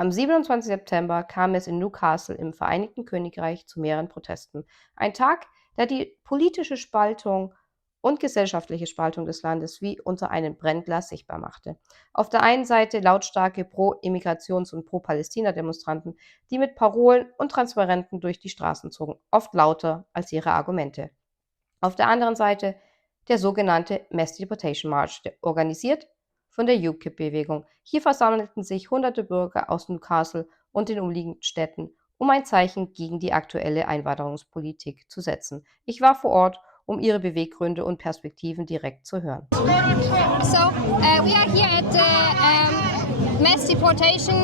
Am 27. September kam es in Newcastle im Vereinigten Königreich zu mehreren Protesten. Ein Tag, der die politische Spaltung und gesellschaftliche Spaltung des Landes wie unter einem Brennglas sichtbar machte. Auf der einen Seite lautstarke Pro-Immigrations- und Pro-Palästina-Demonstranten, die mit Parolen und Transparenten durch die Straßen zogen, oft lauter als ihre Argumente. Auf der anderen Seite der sogenannte Mass Deportation March, organisiert von der UKIP-Bewegung. Hier versammelten sich hunderte Bürger aus Newcastle und den umliegenden Städten, um ein Zeichen gegen die aktuelle Einwanderungspolitik zu setzen. Ich war vor Ort, um ihre Beweggründe und Perspektiven direkt zu hören. So, we are here at the mass deportation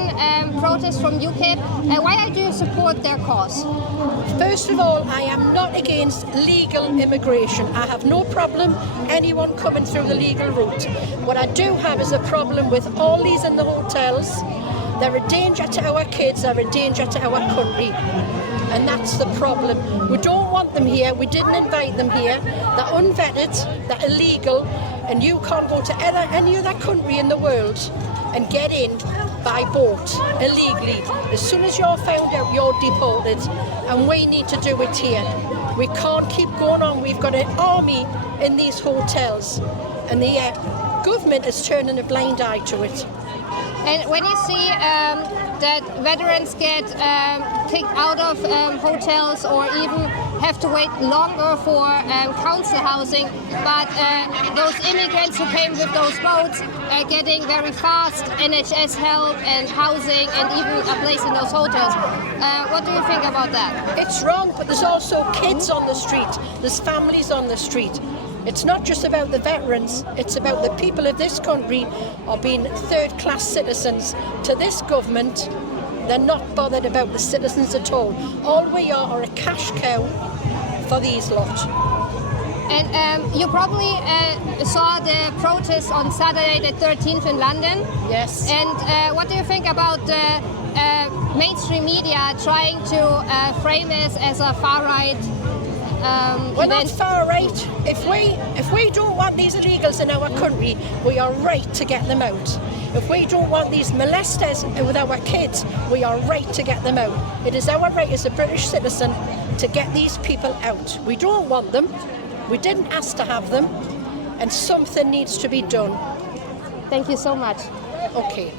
protest from UKIP. Why do you support their cause? First of all, I am not against legal immigration. I have no problem anyone coming through the legal route. What I do have is a problem with all these in the hotels. They're a danger to our kids, they're a danger to our country. And that's the problem. We don't want them here, we didn't invite them here. They're unvetted, they're illegal, and you can't go to any other country in the world and get in by boat illegally. As soon as you're found out, you're deported, and we need to do it here. We can't keep going on. We've got an army in these hotels, and the government is turning a blind eye to it. And when you see that veterans get kicked out of hotels or even have to wait longer for council housing, but those immigrants who came with those boats are getting very fast NHS help and housing and even a place in those hotels. What do you think about that? It's wrong, but there's also kids on the street, there's families on the street. It's not just about the veterans, it's about the people of this country are being third-class citizens to this government. They're not bothered about the citizens at all. All we are a cash cow for these lot. And you probably saw the protest on Saturday the 13th in London. Yes. And what do you think about the mainstream media trying to frame this as a far-right We're not far right. If we don't want these illegals in our country, we are right to get them out. If we don't want these molesters with our kids, we are right to get them out. It is our right as a British citizen to get these people out. We don't want them. We didn't ask to have them, and something needs to be done. Thank you so much. Okay.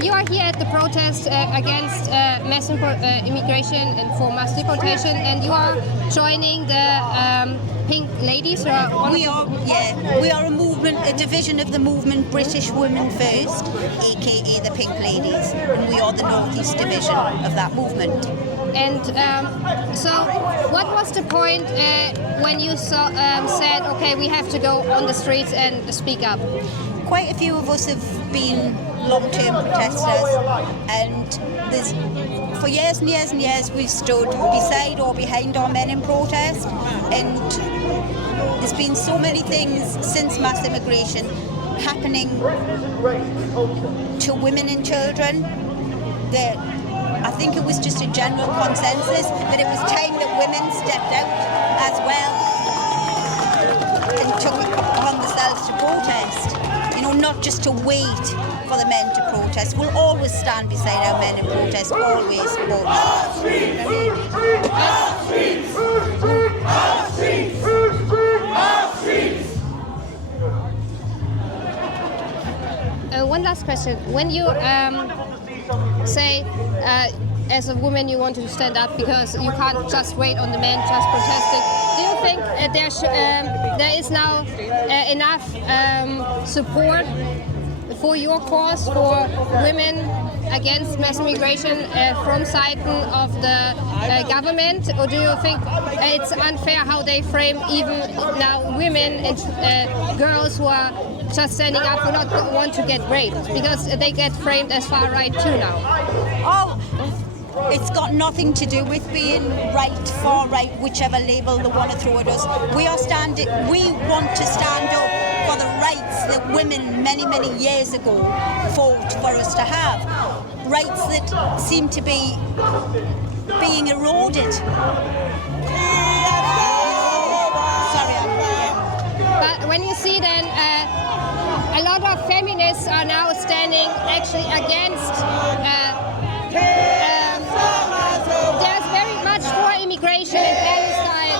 You are here at the protest against mass immigration and for mass deportation, and you are joining the Pink Ladies. We are a movement, a division of the movement British Women First, aka the Pink Ladies, and we are the North East division of that movement. And so, what was the point when you said, okay, we have to go on the streets and speak up? Quite a few of us have been long-term protesters, and for years and years and years we've stood beside or behind our men in protest, and there's been so many things since mass immigration happening to women and children that I think it was just a general consensus that it was time that women stepped out as well and took it upon themselves to protest. You know, not just to wait for the men to protest. We'll always stand beside our men in protest, always. Our streets, our streets, our streets, our streets. One last question. When you say, as a woman, you want to stand up because you can't just wait on the men just protesting, do you think there is now enough support for your cause for women against mass immigration from side of the government, or do you think it's unfair how they frame even now women and girls who are just standing up who not want to get raped because they get framed as far right too now? it's got nothing to do with being right, far right, whichever label they want to throw at us. We want to stand up for the rights that women many, many years ago fought for us to have. Rights that seem to be being eroded. But when you see then a lot of feminists are now standing actually against, there's very much for immigration in Palestine.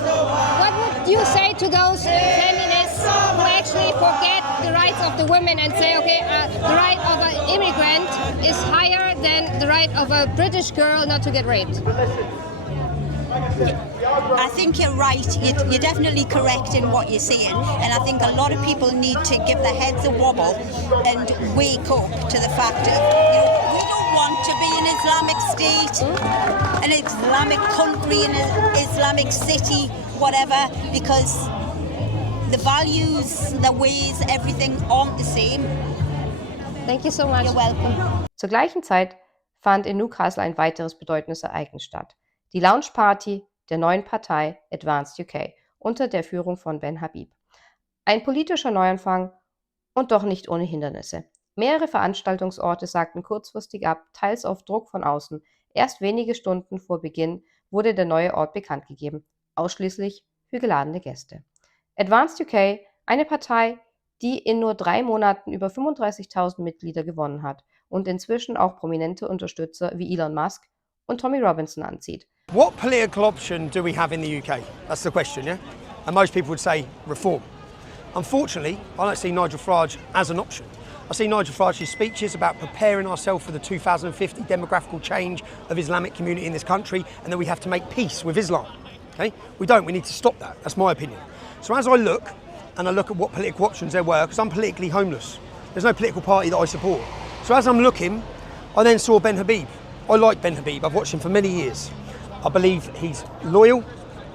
So what would you say to those feminists who actually forget the rights of the women and say, okay, the right of an immigrant is higher than the right of a British girl not to get raped? I think you're right. You're definitely correct in what you're saying, and I think a lot of people need to give their heads a wobble and wake up to the fact of, we don't want to be an Islamic state, an Islamic country, an Islamic city, whatever, because the values, the ways, everything aren't the same. Thank you so much. You're welcome. Zur gleichen Zeit fand in Newcastle ein weiteres bedeutendes Ereignis statt. Die Launchparty der neuen Partei Advanced UK unter der Führung von Ben Habib. Ein politischer Neuanfang und doch nicht ohne Hindernisse. Mehrere Veranstaltungsorte sagten kurzfristig ab, teils auf Druck von außen. Erst wenige Stunden vor Beginn wurde der neue Ort bekannt gegeben, ausschließlich für geladene Gäste. Advanced UK, eine Partei, die in nur 3 Monaten über 35.000 Mitglieder gewonnen hat und inzwischen auch prominente Unterstützer wie Elon Musk und Tommy Robinson anzieht. What political option do we have in the UK? That's the question, yeah? And most people would say reform. Unfortunately, I don't see Nigel Farage as an option. I see Nigel Farage's speeches about preparing ourselves for the 2050 demographical change of Islamic community in this country and that we have to make peace with Islam. Okay? We don't, we need to stop that. That's my opinion. So as I look at what political options there were, because I'm politically homeless. There's no political party that I support. So as I'm looking, I then saw Ben Habib. I like Ben Habib, I've watched him for many years. I believe he's loyal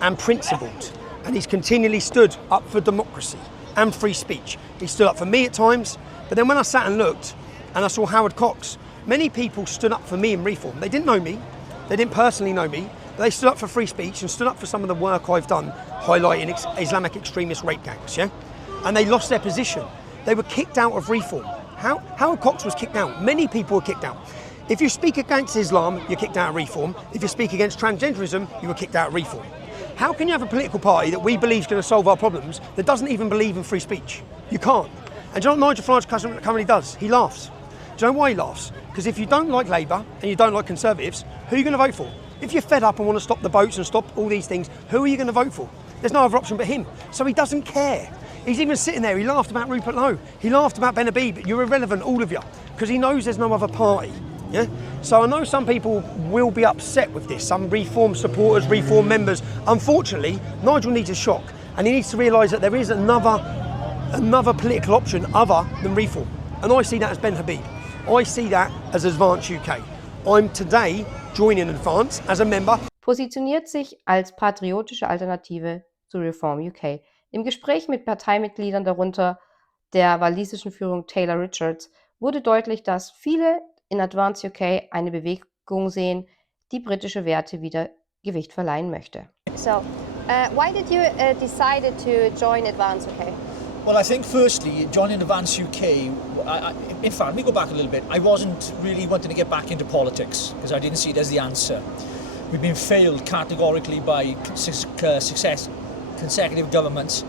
and principled, and he's continually stood up for democracy and free speech. He stood up for me at times, but then when I sat and looked and I saw Howard Cox, many people stood up for me in Reform. They didn't know me, they didn't personally know me, but they stood up for free speech and stood up for some of the work I've done highlighting Islamic extremist rape gangs, yeah? And they lost their position. They were kicked out of Reform. Howard Cox was kicked out. Many people were kicked out. If you speak against Islam, you're kicked out of Reform. If you speak against transgenderism, you were kicked out of Reform. How can you have a political party that we believe is going to solve our problems that doesn't even believe in free speech? You can't. And do you know what Nigel Farage currently does? He laughs. Do you know why he laughs? Because if you don't like Labour and you don't like Conservatives, who are you going to vote for? If you're fed up and want to stop the boats and stop all these things, who are you going to vote for? There's no other option but him. So he doesn't care. He's even sitting there, he laughed about Rupert Lowe. He laughed about Ben Habib. You're irrelevant, all of you, because he knows there's no other party. Yeah? So I know some people will be upset with this, some Reform supporters, Reform members. Unfortunately, Nigel needs a shock, and he needs to realise that there is another political option other than Reform. And I see that as Ben Habib. I see that as Advance UK. I'm today joining Advance as a member. Positioniert sich als patriotische Alternative zu Reform UK. Im Gespräch mit Parteimitgliedern, darunter der walisischen Führung Taylor Richards, wurde deutlich, dass viele in Advance UK eine Bewegung sehen, die britische Werte wieder Gewicht verleihen möchte. So, why did you decide to join Advance UK? Well, I think firstly, joining Advance UK, in fact, let me go back a little bit. I wasn't really wanting to get back into politics because I didn't see it as the answer. We've been failed categorically by consecutive governments.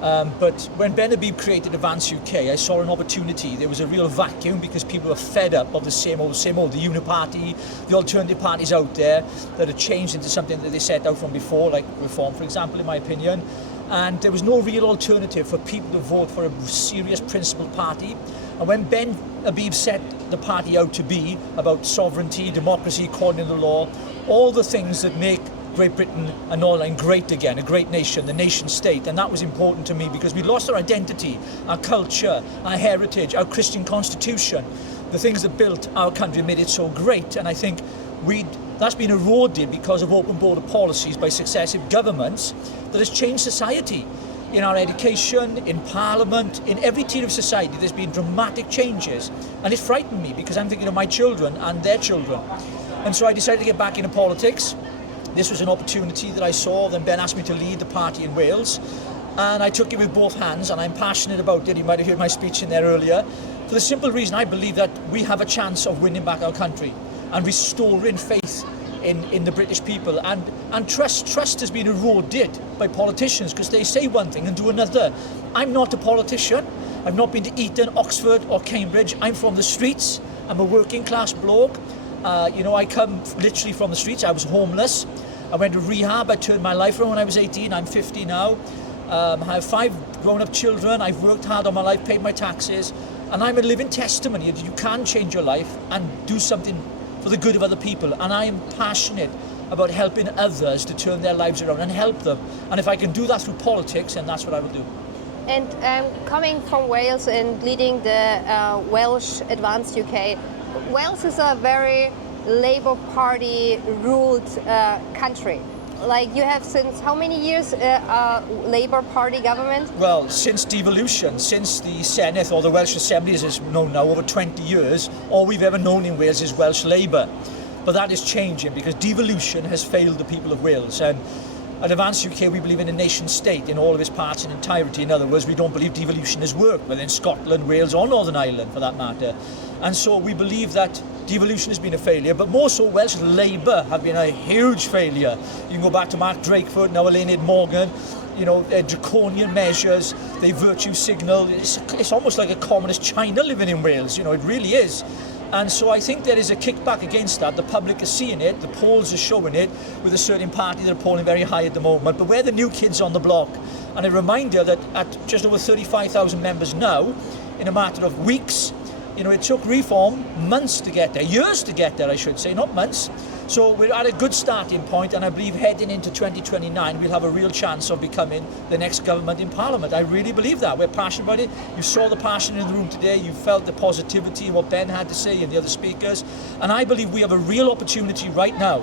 But when Ben Habib created Advance UK, I saw an opportunity. There was a real vacuum because people were fed up of the same old, the Uniparty, the alternative parties out there that had changed into something that they set out from before, like Reform, for example, in my opinion. And there was no real alternative for people to vote for a serious principled party. And when Ben Habib set the party out to be about sovereignty, democracy, according to the law, all the things that make Great Britain and Northern great again, a great nation, the nation state, and that was important to me because we lost our identity, our culture, our heritage, our Christian constitution, the things that built our country, made it so great. And I think that's been eroded because of open border policies by successive governments that has changed society. In our education, in Parliament, in every tier of society, there's been dramatic changes. And it frightened me because I'm thinking of my children and their children. And so I decided to get back into politics. This was an opportunity that I saw. Then Ben asked me to lead the party in Wales. And I took it with both hands, and I'm passionate about it. You might have heard my speech in there earlier. For the simple reason I believe that we have a chance of winning back our country and restoring faith in the British people. And trust has been eroded by politicians because they say one thing and do another. I'm not a politician. I've not been to Eton, Oxford or Cambridge. I'm from the streets. I'm a working class bloke. I come literally from the streets. I was homeless. I went to rehab. I turned my life around when I was 18. I'm 50 now. I have 5 grown-up children. I've worked hard all my life, paid my taxes. And I'm a living testimony that you can change your life and do something for the good of other people. And I am passionate about helping others to turn their lives around and help them. And if I can do that through politics, then that's what I will do. And coming from Wales and leading the Welsh Advanced UK, Wales is a very Labour Party ruled country. Like, you have since how many years a Labour Party government? Well, since devolution, since the Senedd or the Welsh Assembly as it's known now, over 20 years, all we've ever known in Wales is Welsh Labour. But that is changing because devolution has failed the people of Wales. And at Advanced UK, we believe in a nation state in all of its parts and entirety. In other words, we don't believe devolution has worked, whether in Scotland, Wales or Northern Ireland for that matter. And so we believe that devolution has been a failure, but more so Welsh Labour have been a huge failure. You can go back to Mark Drakeford, now Elaine Morgan, draconian measures, they virtue signal. It's almost like a communist China living in Wales, it really is. And so I think there is a kickback against that. The public is seeing it, the polls are showing it, with a certain party that are polling very high at the moment. But we're the new kids on the block. And a reminder that at just over 35,000 members now, in a matter of weeks, it took reform months to get there, years to get there, I should say, not months. So we're at a good starting point, and I believe heading into 2029, we'll have a real chance of becoming the next government in Parliament. I really believe that. We're passionate about it. You saw the passion in the room today. You felt the positivity in what Ben had to say and the other speakers. And I believe we have a real opportunity right now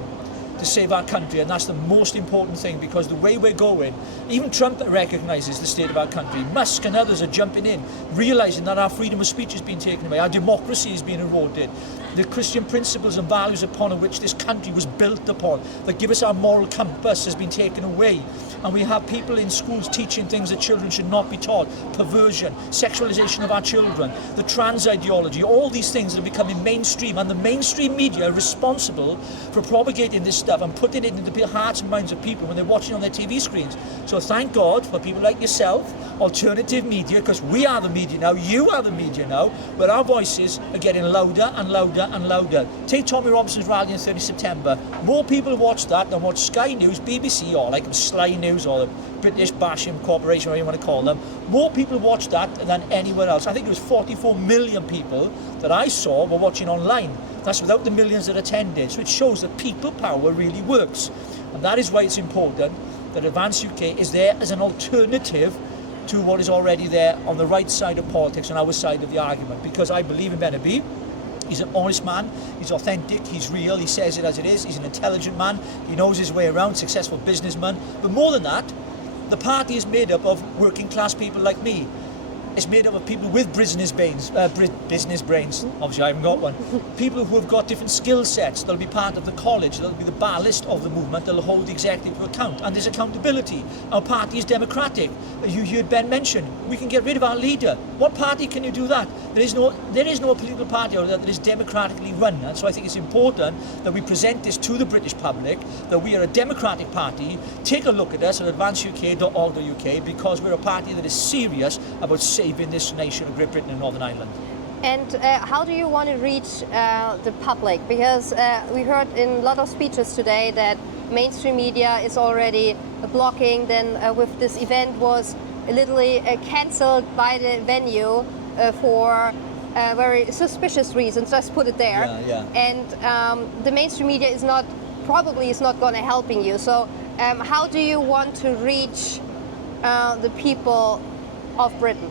to save our country, and that's the most important thing, because the way we're going, even Trump recognises the state of our country. Musk and others are jumping in, realising that our freedom of speech has been taken away, our democracy has been eroded, the Christian principles and values upon which this country was built upon, that give us our moral compass, has been taken away. And we have people in schools teaching things that children should not be taught, perversion, sexualisation of our children, the trans ideology, all these things that are becoming mainstream, and the mainstream media are responsible for propagating this stuff and putting it into the hearts and minds of people when they're watching on their TV screens. So thank God for people like yourself, alternative media, because we are the media now, you are the media now, where our voices are getting louder and louder and louder. Take Tommy Robinson's rally on 30 September. More people watch that than watch Sky News, BBC, or like Sly News, or the British Basham Corporation, whatever you want to call them. More people watch that than anywhere else. I think it was 44 million people that I saw were watching online. That's without the millions that attended. So it shows that people power really works. And that is why it's important that Advanced UK is there as an alternative to what is already there on the right side of politics, on our side of the argument. Because I believe in Ben Habib. He's an honest man, he's authentic, he's real, he says it as it is, he's an intelligent man, he knows his way around, successful businessman. But more than that, the party is made up of working class people like me. It's made up of people with business brains. Obviously I haven't got one. People who have got different skill sets. They'll be part of the college. They'll be the ballast of the movement. They'll hold the executive to account. And there's accountability. Our party is democratic. You heard Ben mention, we can get rid of our leader. What party can you do that? There is no political party out there that is democratically run. And so I think it's important that we present this to the British public, that we are a democratic party. Take a look at us at advanceduk.org.uk, because we're a party that is serious about saving this nation of Great Britain and Northern Ireland. And how do you want to reach the public? Because we heard in a lot of speeches today that mainstream media is already blocking, then with this event was literally cancelled by the venue for very suspicious reasons, let's put it there. And the mainstream media is probably not going to helping you. So how do you want to reach the people of Britain?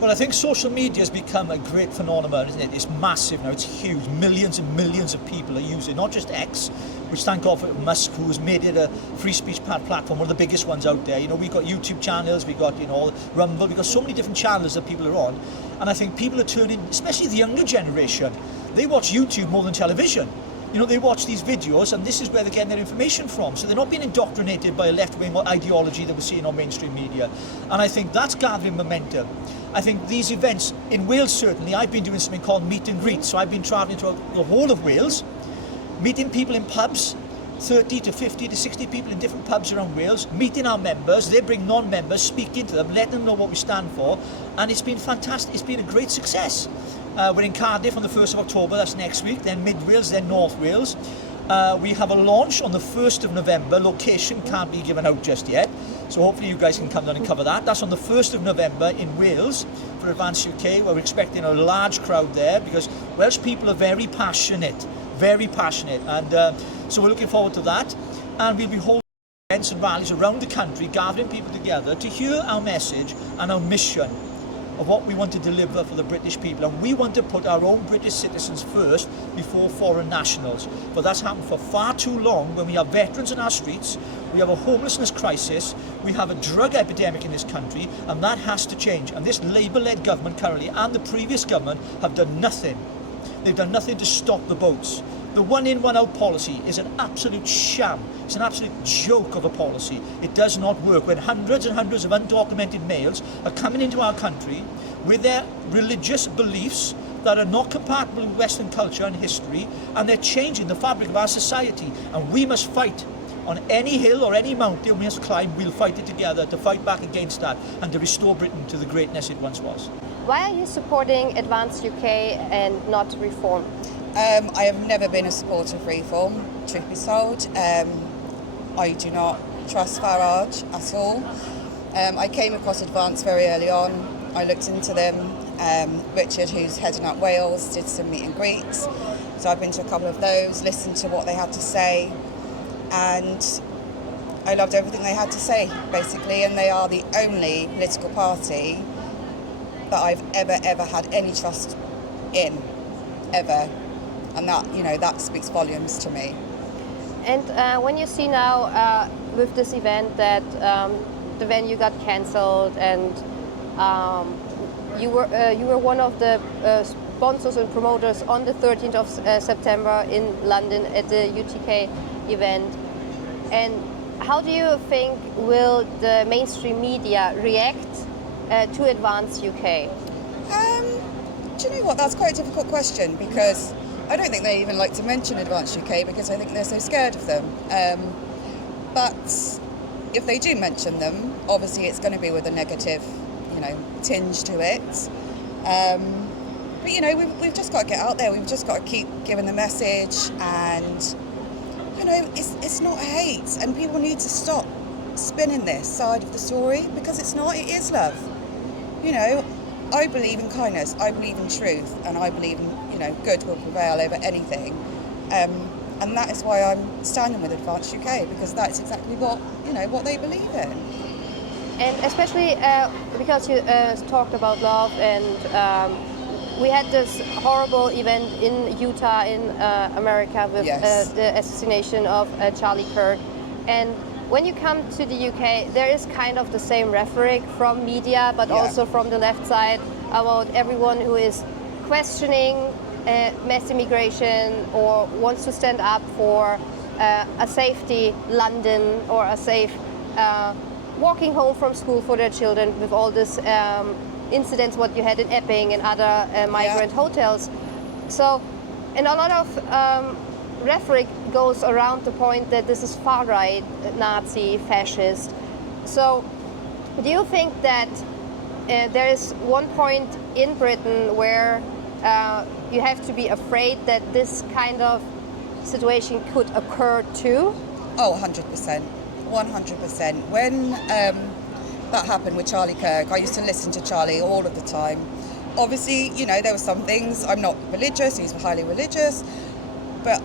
Well, I think social media has become a great phenomenon, isn't it? It's massive now, it's huge. Millions and millions of people are using it, not just X, which thank God for Musk, who has made it a free speech platform, one of the biggest ones out there. We've got YouTube channels, we've got, Rumble, we've got so many different channels that people are on. And I think people are turning, especially the younger generation, they watch YouTube more than television. You know, they watch these videos and this is where they're getting their information from. So they're not being indoctrinated by a left-wing ideology that we're seeing on mainstream media. And I think that's gathering momentum. I think these events, in Wales certainly, I've been doing something called meet and greet. So I've been travelling throughout the whole of Wales, meeting people in pubs, 30 to 50 to 60 people in different pubs around Wales, meeting our members. They bring non-members, speaking to them, letting them know what we stand for, and it's been fantastic. It's been a great success. We're in Cardiff on the 1st of October, that's next week, then Mid Wales, then North Wales. We have a launch on the 1st of November. Location can't be given out just yet, so hopefully you guys can come down and cover that. That's on the 1st of November in Wales for Advance UK, where we're expecting a large crowd there because Welsh people are very passionate, and so we're looking forward to that. And we'll be holding events and rallies around the country, gathering people together to hear our message and our mission of what we want to deliver for the British people. And we want to put our own British citizens first before foreign nationals. But that's happened for far too long when we have veterans in our streets, we have a homelessness crisis, we have a drug epidemic in this country, and that has to change. And this Labour-led government currently and the previous government have done nothing. They've done nothing to stop the boats. The one-in, one-out policy is an absolute sham. It's an absolute joke of a policy. It does not work. When hundreds and hundreds of undocumented males are coming into our country with their religious beliefs that are not compatible with Western culture and history, and they're changing the fabric of our society. And we must fight. On any hill or any mountain we must climb, we'll fight it together to fight back against that and to restore Britain to the greatness it once was. Why are you supporting Advance UK and not Reform? I have never been a supporter of Reform, truth be told. I do not trust Farage at all. I came across Advance very early on. I looked into them. Richard, who's heading up Wales, did some meet and greets. So I've been to a couple of those, listened to what they had to say, and I loved everything they had to say, basically. And they are the only political party that I've ever had any trust in, ever. And that, you know, that speaks volumes to me. And when you see now with this event that the venue got cancelled, and you were one of the sponsors and promoters on the 13th of September in London at the UTK event, and how do you think will the mainstream media react to Advance UK? Do you know what? That's quite a difficult question, because I don't think they even like to mention Advance UK because I think they're so scared of them. But if they do mention them, obviously it's going to be with a negative, you know, tinge to it. But you know, we've just got to get out there. We've just got to keep giving the message, and you know, it's not hate, and people need to stop spinning this side of the story, because it's not. It is love. You know, I believe in kindness. I believe in truth, and I believe in, you know, good will prevail over anything. And that is why I'm standing with Advance UK, because that's exactly what, you know, what they believe in. And especially because you talked about love, and we had this horrible event in Utah, in America, with Yes. the assassination of Charlie Kirk. And when you come to the UK, there is kind of the same rhetoric from media, but Yeah. also from the left side, about everyone who is questioning mass immigration or wants to stand up for a safety London, or a safe walking home from school for their children, with all this incidents what you had in Epping and other migrant hotels. So, and a lot of rhetoric goes around the point that this is far-right, Nazi, fascist. So, do you think that there is one point in Britain where you have to be afraid that this kind of situation could occur too? Oh, 100%. 100%. When that happened with Charlie Kirk, I used to listen to Charlie all of the time. Obviously, you know, there were some things, I'm not religious, he's highly religious, but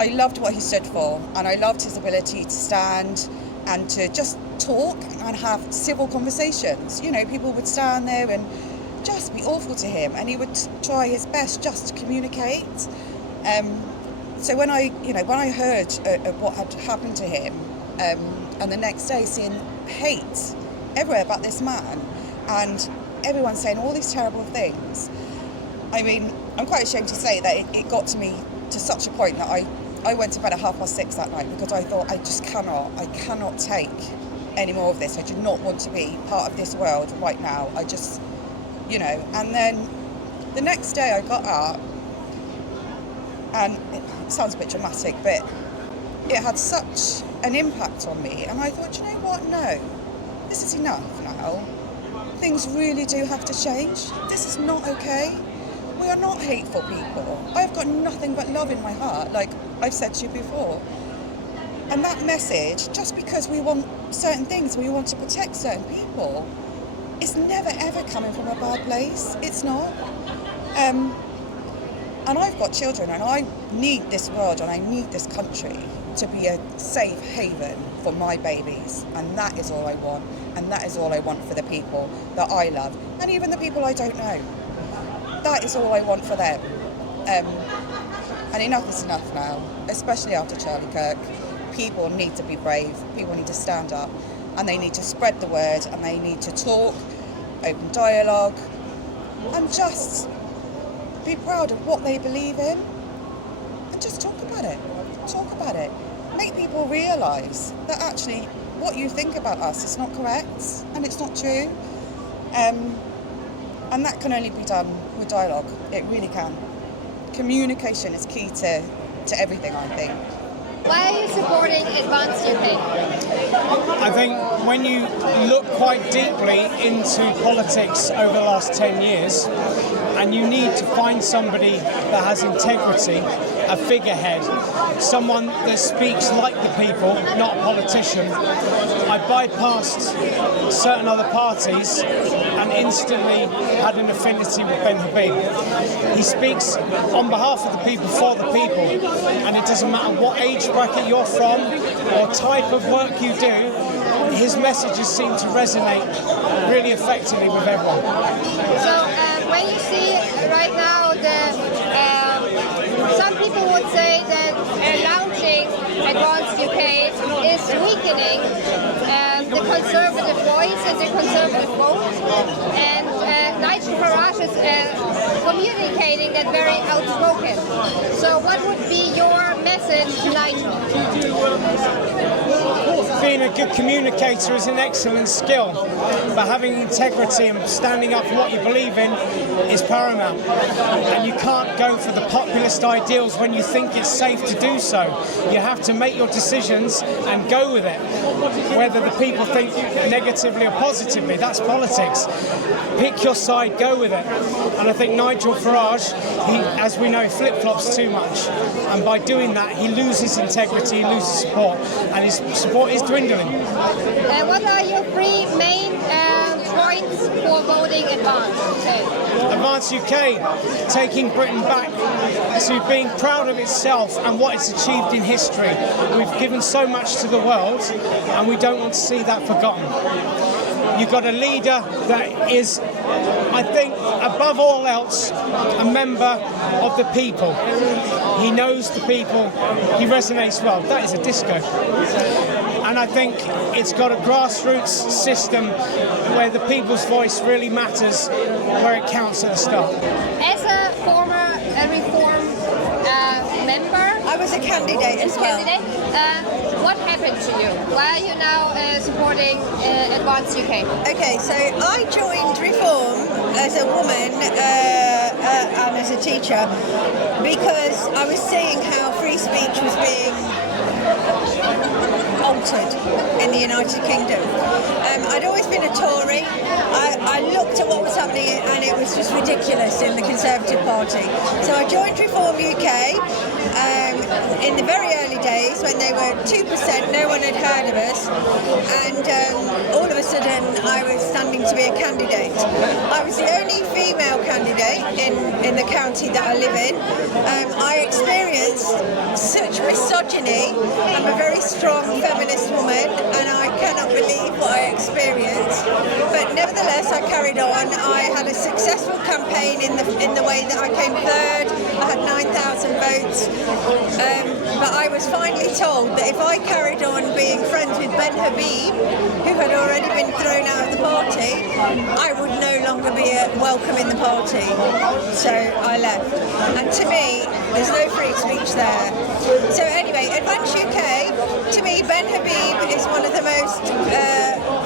I loved what he stood for, and I loved his ability to stand and to just talk and have civil conversations. You know, people would stand there and just be awful to him, and he would try his best just to communicate. So when I heard what had happened to him, and the next day seeing hate everywhere about this man, and everyone saying all these terrible things, I mean, I'm quite ashamed to say that it got to me to such a point that I went to bed at 6:30 that night because I thought I cannot take any more of this. I do not want to be part of this world right now. I just, and then the next day I got up, and it sounds a bit dramatic, but it had such an impact on me, and I thought, you know what, no, this is enough now. Things really do have to change. This is not okay. We are not hateful people. I've got nothing but love in my heart, like I've said to you before. And that message, just because we want certain things, we want to protect certain people, it's never ever coming from a bad place. It's not. And I've got children, and I need this world and I need this country to be a safe haven for my babies. And that is all I want. And that is all I want for the people that I love. And even the people I don't know. That is all I want for them. And enough is enough now, especially after Charlie Kirk. People need to be brave, people need to stand up, and they need to spread the word, and they need to talk, open dialogue, and just be proud of what they believe in, and just talk about it. Talk about it. Make people realise that actually what you think about us is not correct, and it's not true. And that can only be done with dialogue. It really can. Communication is key to everything, I think. Why are you supporting Advanced UK? I think when you look quite deeply into politics over the last 10 years, and you need to find somebody that has integrity, a figurehead, someone that speaks like the people, not a politician. I bypassed certain other parties and instantly had an affinity with Ben Habib. He speaks on behalf of the people, for the people, and it doesn't matter what age bracket you're from or type of work you do, his messages seem to resonate really effectively with everyone. So when you see right now some people would say that launching Advanced UK is weakening the Conservative voice and the Conservative vote, and Nigel Farage is communicating that very outspoken. So what would be your message to Nigel? Being a good communicator is an excellent skill, but having integrity and standing up for what you believe in is paramount. And you can't go for the populist ideals when you think it's safe to do so. You have to make your decisions and go with it. Whether the people think negatively or positively, that's politics. Pick your side, go with it. And I think Nigel Farage, he, as we know, flip-flops too much. And by doing that, he loses integrity, he loses support, and his support is dwindling. What are your three main points for voting Advanced UK? Advanced UK, taking Britain back to being proud of itself and what it's achieved in history. We've given so much to the world, and we don't want to see that forgotten. You've got a leader that is, I think, above all else, a member of the people. He knows the people, he resonates well. That is a disco. And I think it's got a grassroots system where the people's voice really matters, where it counts at the start. As a former Reform member, I was a candidate as well. What happened to you? Why are you now supporting Advanced UK? Okay, so I joined Reform as a woman and as a teacher because I was seeing how free speech was being altered in the United Kingdom. I'd always been a Tory. I looked at what was happening and it was just ridiculous in the Conservative Party. So I joined Reform UK in the very early days when they were 2%, no one had heard of us, and all of a sudden I was standing to be a candidate. I was the only female candidate in the county that I live in. I experienced such misogyny. I'm a very strong feminist woman and I cannot believe what I experienced, but nevertheless I carried on. I had a successful campaign in the way that I came third. I had 9,000 votes, but I was finally told that if I carried on being friends with Ben Habib, who had already been thrown out of the party, I would no longer be welcome in the party. So I left. And to me, there's no free speech there. So anyway, Advance UK, to me, Ben Habib is one of the most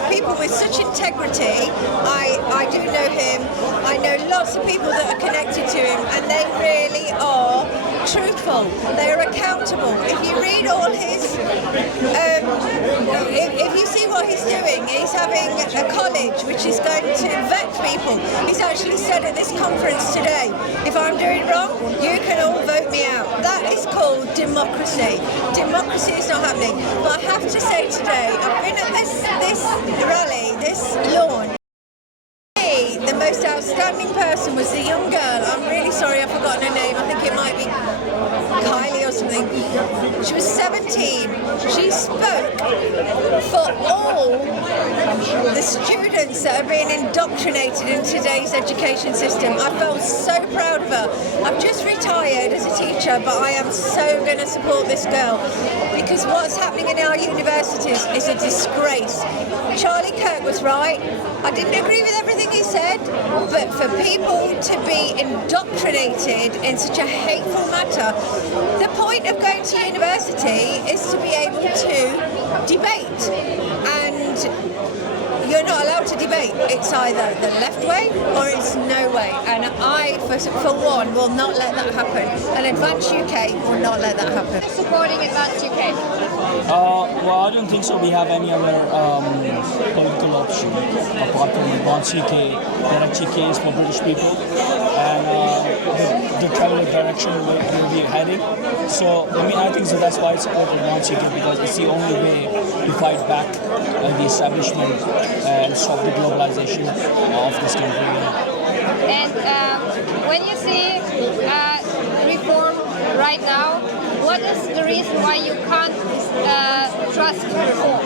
people with such integrity. I do know him. I know lots of people that are connected to him, and they really are truthful. They are accountable. If you read all his, if you see what he's doing, he's having a college which is going to vet people. He's actually said at this conference today, if I'm doing wrong, you can all vote me out. That is called democracy. Democracy is not happening. But I have to say today, I've been at this rally, this launch. The most outstanding person was the young girl. I'm really sorry, I've forgotten her name. I think it might be Kylie or something. She was 17. She spoke for all the students that are being indoctrinated in today's education system. I felt so proud of her. I've just retired as a teacher, but I am so going to support this girl because what's happening in our universities is a disgrace. Charlie Kirk was right. I didn't agree with everything he said, but for people to be indoctrinated in such a hateful matter, the point of going to university is to be able to debate, and you're not allowed to debate. It's either the left way or it's no way, and I, for one, will not let that happen, and Advance UK will not let that happen. Supporting Advance UK? Well, I don't think so. We have any other political option apart from Advance UK that actually cares for British people and the travel direction where we are heading. So, I think so. That's why I support Advance UK, because it's the only way to fight back the establishment and stop the globalization of this country. And when you see reform right now, what is the reason why you can't trust reform?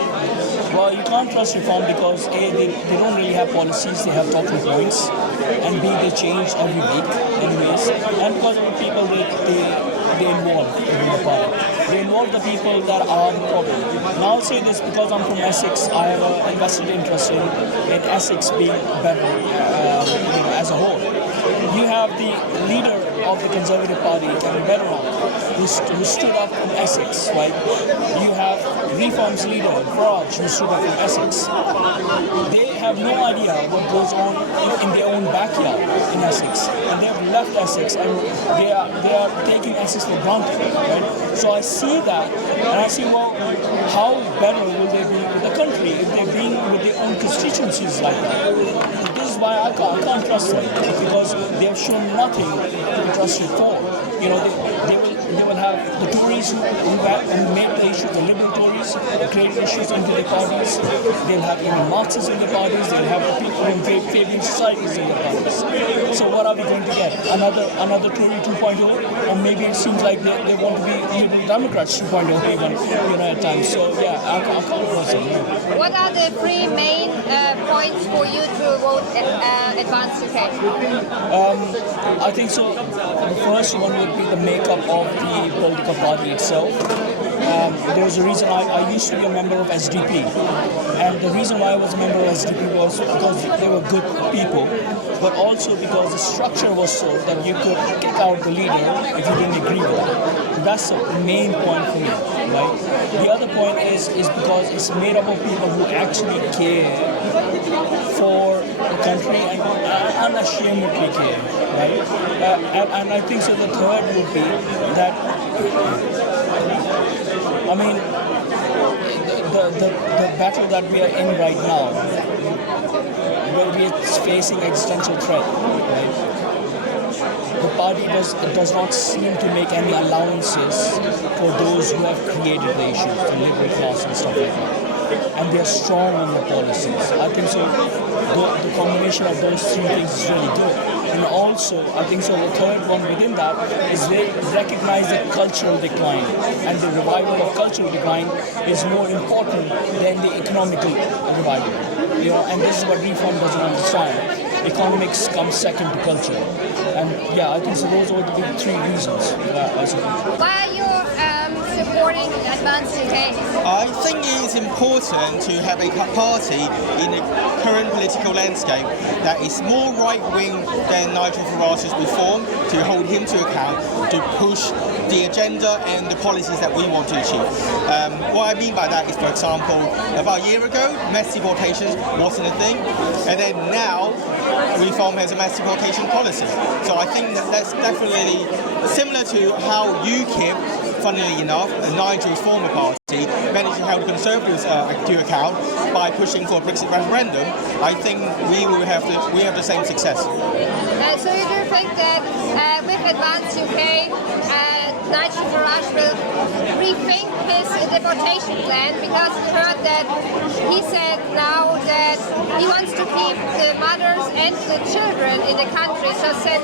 Well, you can't trust reform because A, they don't really have policies, they have talking points, and B, they change every week anyways, and because of the people they involve in the party. They involve the people that are the problem. Now I'll say this because I'm from Essex, I have an invested interest in Essex being better as a whole. You have the leader of the Conservative Party, Britons, who stood up from Essex, right? You have Reform's leader, Farage, who stood up from Essex. They have no idea what goes on in their own backyard in Essex, and they have left Essex, and they are taking Essex for granted, right? So I see that, and I see, well, how better will they be with the country if they're being with their own constituencies like that? This is why I can't trust them, because they have shown nothing to trust you for. They will have the Tories who made the issue, the Liberal Tories, created issues into the parties. They'll have even Marxists in the parties. They'll have the people in favoring societies in the parties. So what are we going to get? Another Tory 2.0, or maybe it seems like they want to be Liberal Democrats 2.0 even, at times. So yeah, I can't trust them. No. What are the three main points for you to vote Advance UK? I think so. The first one would be the makeup of the political party itself. There was a reason I used to be a member of SDP, and the reason why I was a member of SDP was because they were good people, but also because the structure was so that you could kick out the leader if you didn't agree with it. That's the main point for me, right? The other point is because it's made up of people who actually care for the country and unashamedly care, right? And I think so. The third would be that, the battle that we are in right now, where we are facing existential threat, right? The party does not seem to make any allowances for those who have created the issues, the liberal class and stuff like that. And they are strong on the policies. I think so. The combination of those three things is really good. And also, I think so. The third one within that is they recognize the cultural decline, and the revival of cultural decline is more important than the economical revival. And this is what Reform doesn't understand. Economics comes second to culture, and yeah, I think so. Those are the three reasons. Why are you supporting Advance UK? I think it is important to have a party in the current political landscape that is more right-wing than Nigel Farage's reform, to hold him to account, to push the agenda and the policies that we want to achieve. What I mean by that is, for example, about a year ago, mass deportations wasn't a thing, and then now Reform has a mass deportation policy. So I think that's definitely similar to how UKIP, funnily enough, Nigel's former party, managed to hold the Conservatives to account by pushing for a Brexit referendum. I think we have the same success. So you do think that with Advance UK, Nigel Farage will rethink his deportation plan, because we heard that he said now that he wants to keep the mothers and the children in the country, so send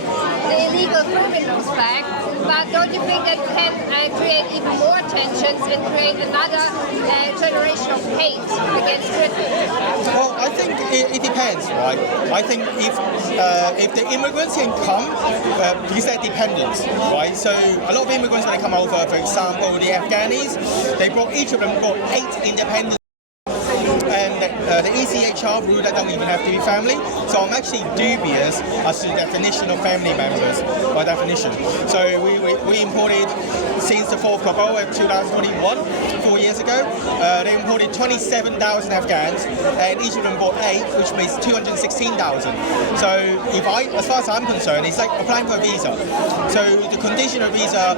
the illegal criminals back. But don't you think that can create even more tensions and create another generation of hate against Britain? Well, I think it depends, right? I think if the immigrants can come, because they're dependents, right? So a lot of immigrants, when they come over, for example, the Afghanis, each of them brought 8 independent. And the ECHR rule that don't even have to be family. So I'm actually dubious as to the definition of family members by definition. So we imported, since the 4th Cabal in 2021, 4 years ago, they imported 27,000 Afghans, and each of them bought 8, which means 216,000. So as far as I'm concerned, it's like applying for a visa. So the condition of visa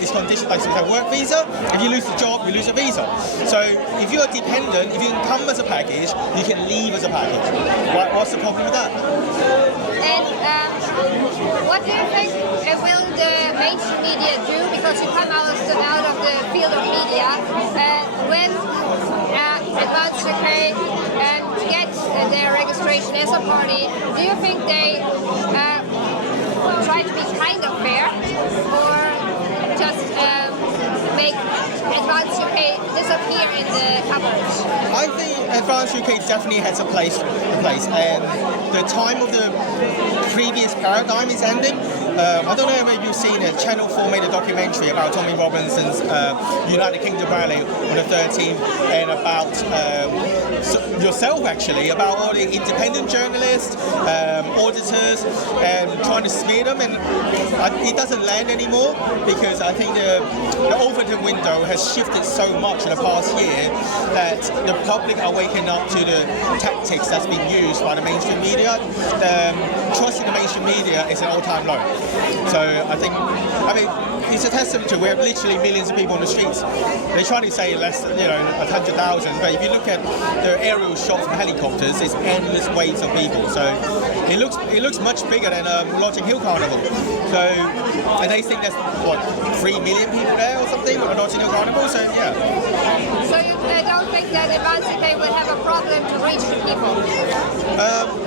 is conditioned like a work visa. If you lose the job, you lose a visa. So if you're dependent, if you can come as a package, you can leave as a package. What's the problem with that? And what do you think will the mainstream media do? Because you come out of the field of media, when Advance UK get their registration as a party, do you think they try to be kind of fair, or just make Advance UK disappear in the coverage? I think Advance UK definitely has a place, and the time of the previous paradigm is ending. I don't know if you've seen it. Channel 4 made a documentary about Tommy Robinson's United Kingdom rally on the 13th, and about yourself actually, about all the independent journalists, auditors, and trying to smear them, and it doesn't land anymore, because I think the Overton window has shifted so much in the past year that the public are waking up to the tactics that's being used by the mainstream media. Trust in the mainstream media is an all-time low. So I mean, it's a testament to we have literally millions of people on the streets. They're trying to say less, 100,000, but if you look at the aerial shots from helicopters, it's endless waves of people. So it looks much bigger than Notting Hill Carnival. So, and they think there's 3 million people there or something at Notting Hill Carnival. So yeah. So you don't think that Advance UK will have a problem to reach the people?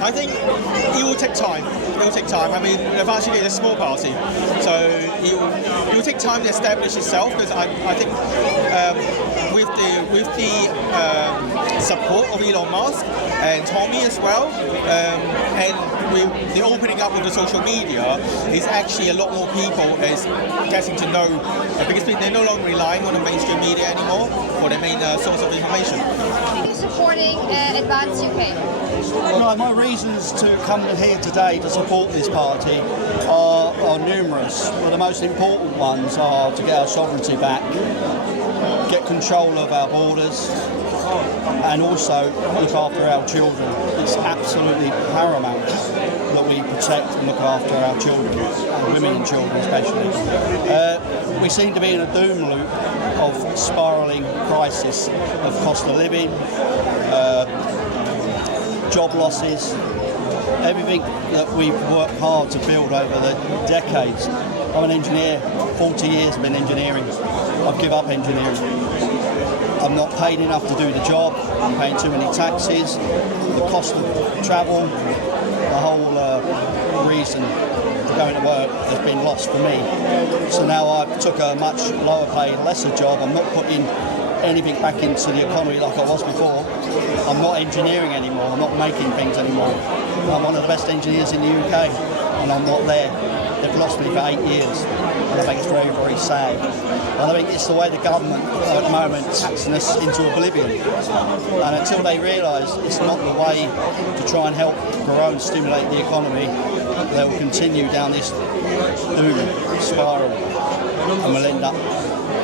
I think it will take time. It will take time. I mean, Advance UK is a small party, so it will take time to establish itself. Because I think with the support of Elon Musk and Tommy as well, and with the opening up of the social media, is actually a lot more people is getting to know, because they're no longer relying on the mainstream media anymore for their main source of information. Are you supporting Advance UK? Well, my reasons to come here today to support this party are numerous. Well, the most important ones are to get our sovereignty back, get control of our borders, and also look after our children. It's absolutely paramount that we protect and look after our children, and women and children especially. We seem to be in a doom loop of spiralling crisis of cost of living, job losses, everything that we've worked hard to build over the decades. I'm an engineer, 40 years I've been engineering. I've given up engineering. I'm not paid enough to do the job. I'm paying too many taxes. The cost of travel, the whole reason for going to work has been lost for me. So now I took a much lower paid, lesser job. I'm not putting anything back into the economy like I was before. I'm not engineering anymore. I'm not making things anymore. I'm one of the best engineers in the UK, and I'm not there. They've lost me for 8 years. and I think it's very, very sad. And I think it's the way the government at the moment is taxing us into oblivion. And until they realise it's not the way to try and help grow and stimulate the economy, they will continue down this doom spiral and will end up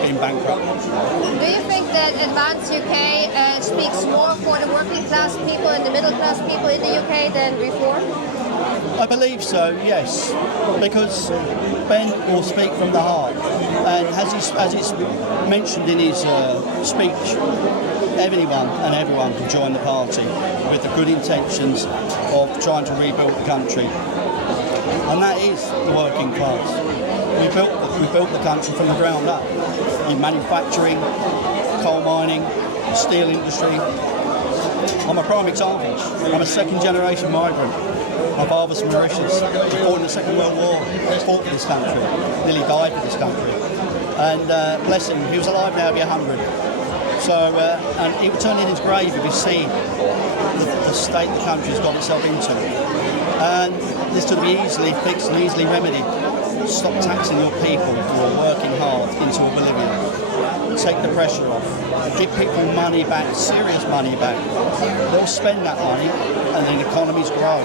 being bankrupt. Do you think that Advance UK speaks more for the working class people and the middle class people in the UK than Reform? I believe so, yes, because Ben will speak from the heart, and as he's mentioned in his speech, anyone and everyone can join the party with the good intentions of trying to rebuild the country, and that is the working class. We built the country from the ground up in manufacturing, coal mining, steel industry. I'm a prime example. I'm a second generation migrant. My father's from Mauritius. He fought in the Second World War, fought for this country, nearly died for this country. And bless him, he was alive now, he'll be 100. So, and he would turn in his grave if he see the state the country's got itself into. And this could be easily fixed and easily remedied. Stop taxing your people who are working hard into oblivion. Take the pressure off. Give people money back, serious money back. They'll spend that money and then economies grow.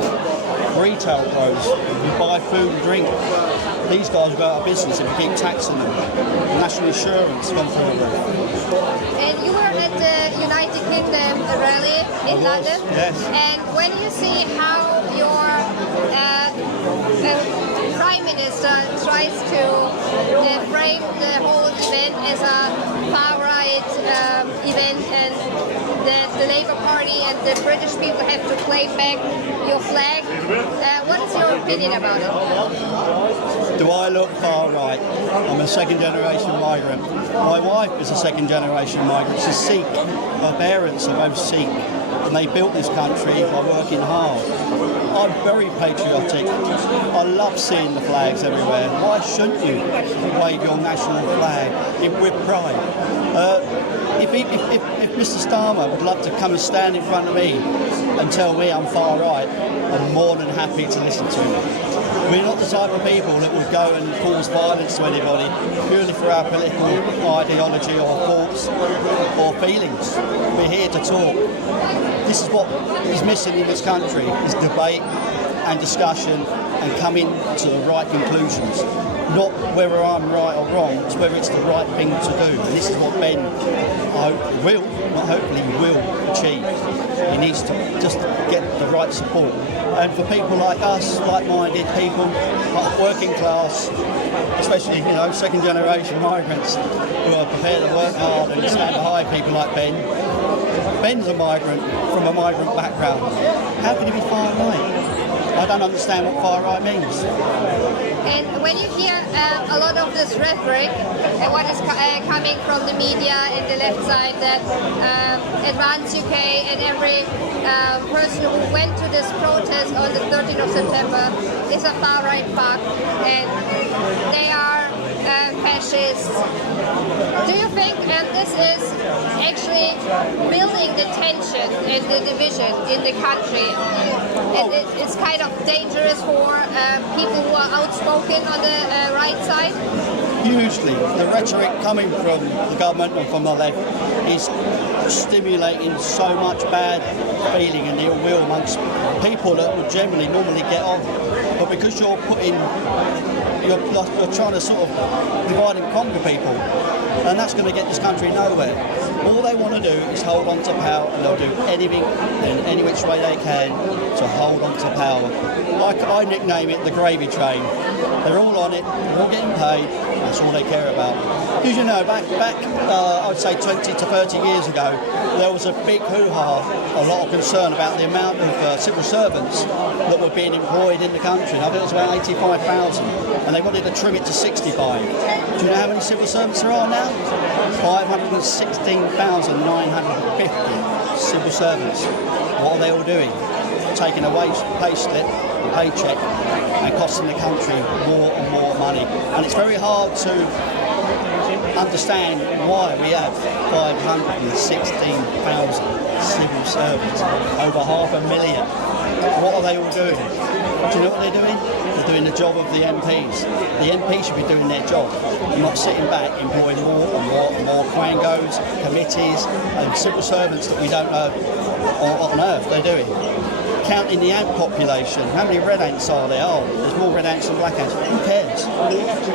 Retail grows. You buy food and drink. These guys go out of business if you keep taxing them. National insurance gone through the roof. And you were at the United Kingdom rally in London. Yes. And when you see how your Prime Minister tries to frame the whole event as a far-right event, and the Labour Party and the British people have to claim back your flag, what's your opinion about it? Do I look far right? I'm a second generation migrant. My wife is a second generation migrant. She's Sikh. Her parents are both Sikh, and they built this country by working hard. I'm very patriotic. I love seeing the flags everywhere. Why shouldn't you wave your national flag with pride? If Mr. Starmer would love to come and stand in front of me and tell me I'm far right, I'm more than happy to listen to him. We're not the type of people that will go and cause violence to anybody purely for our political ideology or thoughts or feelings. We're here to talk. This is what is missing in this country, is debate and discussion and coming to the right conclusions. Not whether I'm right or wrong, it's whether it's the right thing to do. And this is what Ben, I hope, will achieve. He needs to just get the right support. And for people like us, like-minded people, like working class, especially, second generation migrants who are prepared to work hard and stand behind people like Ben. Ben's a migrant from a migrant background. How can he be far right? I don't understand what far right means. And when you hear a lot of this rhetoric, what is coming from the media and the left side, that Advance UK and every person who went to this protest on the 13th of September is a far right fuck, and they are fascists. Do you think this is actually building the tension and the division in the country? And it's kind of dangerous for people who are outspoken on the right side? Hugely. The rhetoric coming from the government and from the left is stimulating so much bad feeling and ill will amongst people that would generally normally get on. But because you're trying to sort of divide and conquer people, and that's going to get this country nowhere. All they want to do is hold on to power, and they'll do anything in any which way they can to hold on to power. I nickname it the gravy train. They're all on it, they're all getting paid, that's all they care about. Because back I'd say 20 to 30 years ago, there was a big hoo-ha, a lot of concern about the amount of civil servants that were being employed in the country. I think it was about 85,000, and they wanted to trim it to 65. Do you know how many civil servants there are now? 516,950 civil servants. What are they all doing? Taking a pay slip, a paycheck, and costing the country more and more money. And it's very hard to understand why we have 516,000 civil servants, over 500,000. What are they all doing? Do you know what they're doing? They're doing the job of the MPs. The MPs should be doing their job and not sitting back employing more and more and more quangos, committees and civil servants that we don't know what on earth they're doing. Counting the ant population, how many red ants are there? Oh, there's more red ants than black ants. Who cares?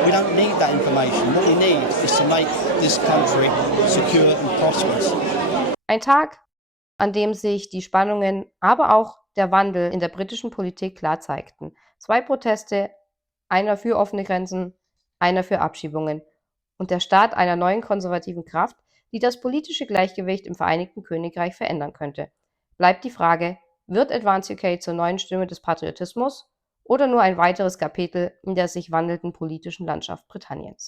We don't need that information. What we need is to make this country secure and prosperous. Ein Tag, an dem sich die Spannungen, aber auch der Wandel in der britischen Politik klar zeigten. 2 Proteste, einer für offene Grenzen, einer für Abschiebungen und der Start einer neuen konservativen Kraft, die das politische Gleichgewicht im Vereinigten Königreich verändern könnte. Bleibt die Frage, wird Advance UK zur neuen Stimme des Patriotismus oder nur ein weiteres Kapitel in der sich wandelnden politischen Landschaft Britanniens?